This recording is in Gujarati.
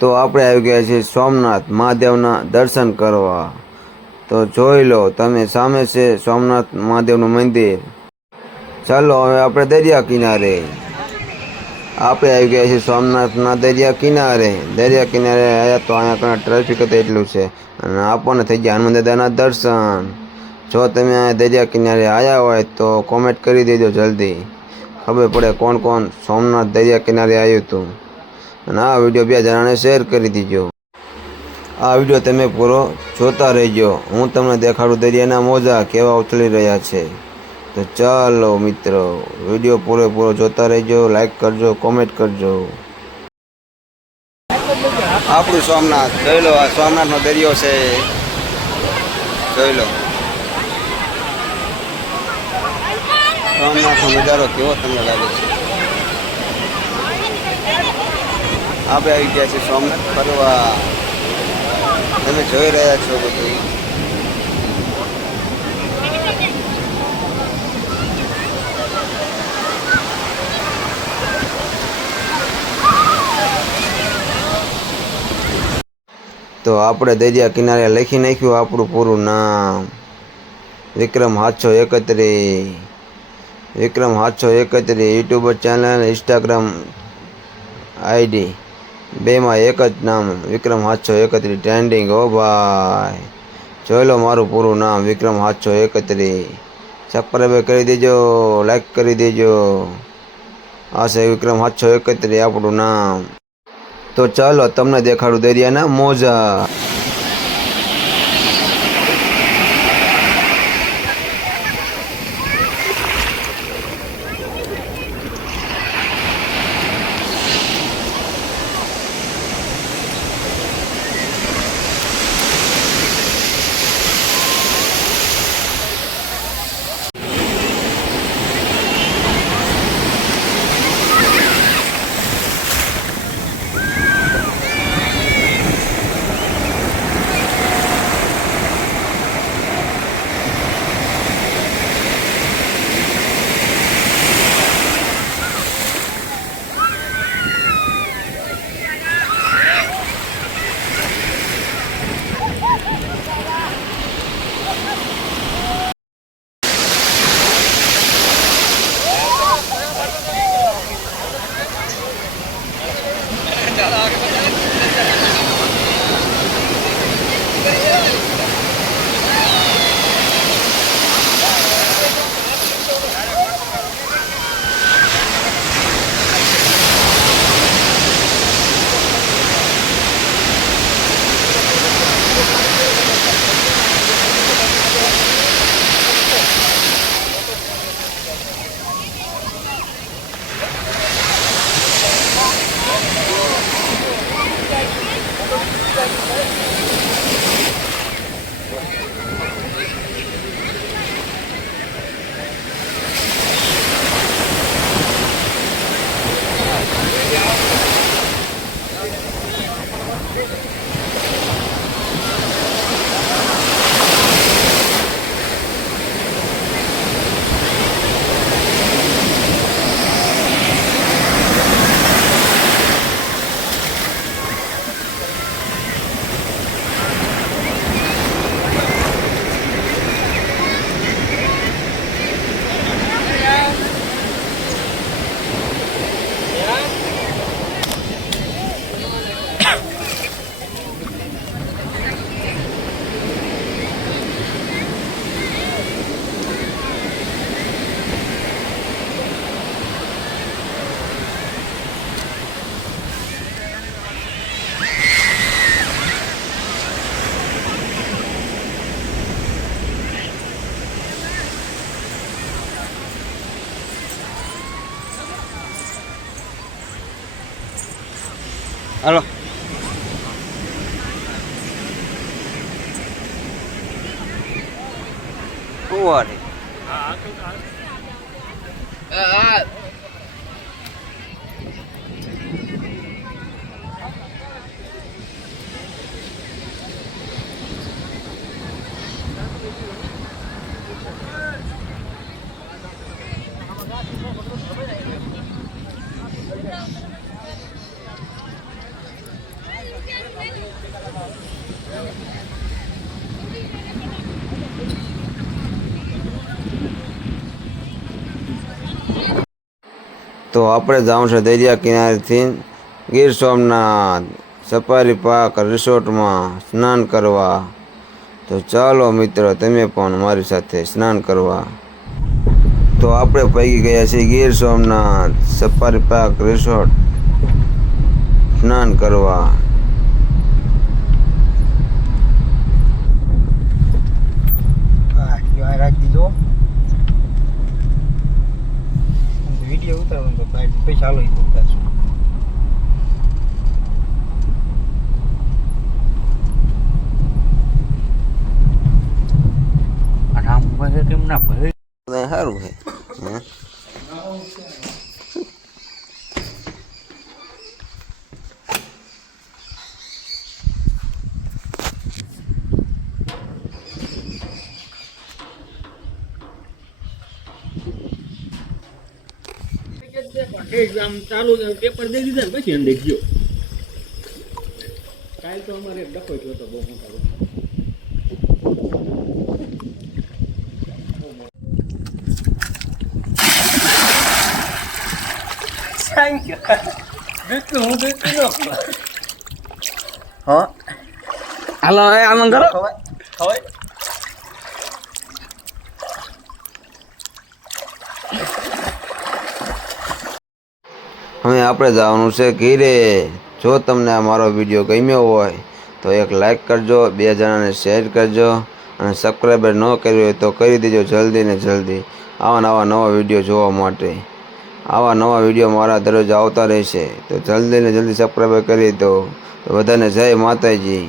તો આપણે આવી ગયા છીએ સોમનાથ મહાદેવના દર્શન કરવા। તો જોઈ લો તમે, સામે છે સોમનાથ મહાદેવનું મંદિર। ચાલો હવે આપણે દરિયા કિનારે, આપણે આવી ગયા છીએ સોમનાથના દરિયા કિનારે। દરિયા કિનારે આવ્યા તો અહીંયા ઘણા ટ્રાફિક હતું એટલું છે, અને આપણને થઈ ગયા હનુમાન દાદાના દર્શન। જો તમે અહીંયા દરિયા કિનારે આવ્યા હોય તો કોમેન્ટ કરી દેજો જલ્દી, ખબર પડે કોણ કોણ સોમનાથ દરિયા કિનારે આવ્યું હતું। અને આ વિડીયો 2 જણાને શેર કરી દીજો। આ વિડીયો તમે પૂરો જોતા રહેજો, હું તમને દેખાડું દરિયાના મોજા કેવા ઉછળી રહ્યા છે। તો ચાલો મિત્રો, વિડીયો પૂરેપૂરો જોતા રહેજો, લાઈક કરજો, કોમેન્ટ કરજો। આપણું સોમનાથ જોઈ લો, આ સોમનાથનો દરિયો છે, જોઈ લો સોમનાથનો નજારો કેવો તમને લાગે છે। આપણે આવી ગયા છીએ સોમનાથ ફરવા, તમે જોઈ રહ્યા છો બધું। તો આપણે દરિયા કિનારે લખી નાખ્યું આપણું પૂરું નામ, વિક્રમ 731। વિક્રમ 731 યુટ્યુબર ચેનલ, ઇન્સ્ટાગ્રામ આઈડી, બેમાં એક જ નામ, વિક્રમ 731 ટ્રેન્ડિંગ। ઓ ભાઈ જોઈ લો મારું પૂરું નામ વિક્રમ 731। સબસ્ક્રાઈબ કરી દેજો, લાઈક કરી દેજો। આ છે વિક્રમ 731 આપણું નામ। તો ચાલો તમને દેખાડું દરિયાના મોજા। હાલો ઉવારે તો આપણે જવું છે દરિયા કિનારેથી ગીર સોમનાથ સફારી પાર્ક રિસોર્ટમાં સ્નાન કરવા. તો ચાલો મિત્રો, તમે પણ મારી સાથે સ્નાન કરવા. તો આપણે પહોંચી ગયા છીએ Gir Somnath safari park resort સ્નાન કરવા. રાખી દીધો વિડીયો ઉતારવાનો તો પછી ચાલો એ ઉતારશું. આમ કેમ ના ભરે સારું છે. એક્ઝામ ચાલુ પેપર દઈ દીધા ને પછી અંદર ગયો. કાલ તો અમારે ડખો થયો હતો બહુ મોટો. હાલો આનંદ કરો. હવે આપણે જવાનું છે ઘીરે. જો તમને આ મારો વિડીયો ગમ્યો હોય તો એક લાઈક કરજો, 2 જણાને શેર કરજો અને સબસ્ક્રાઈબર ન કર્યું હોય તો કરી દેજો જલ્દી ને જલ્દી આવા નવા વિડીયો જોવા માટે. આવા નવા વિડીયો મારા દરરોજ આવતા રહેશે, તો જલ્દી ને જલ્દી સબસ્ક્રાઈબર કરી દો. બધાને જય માતાજી.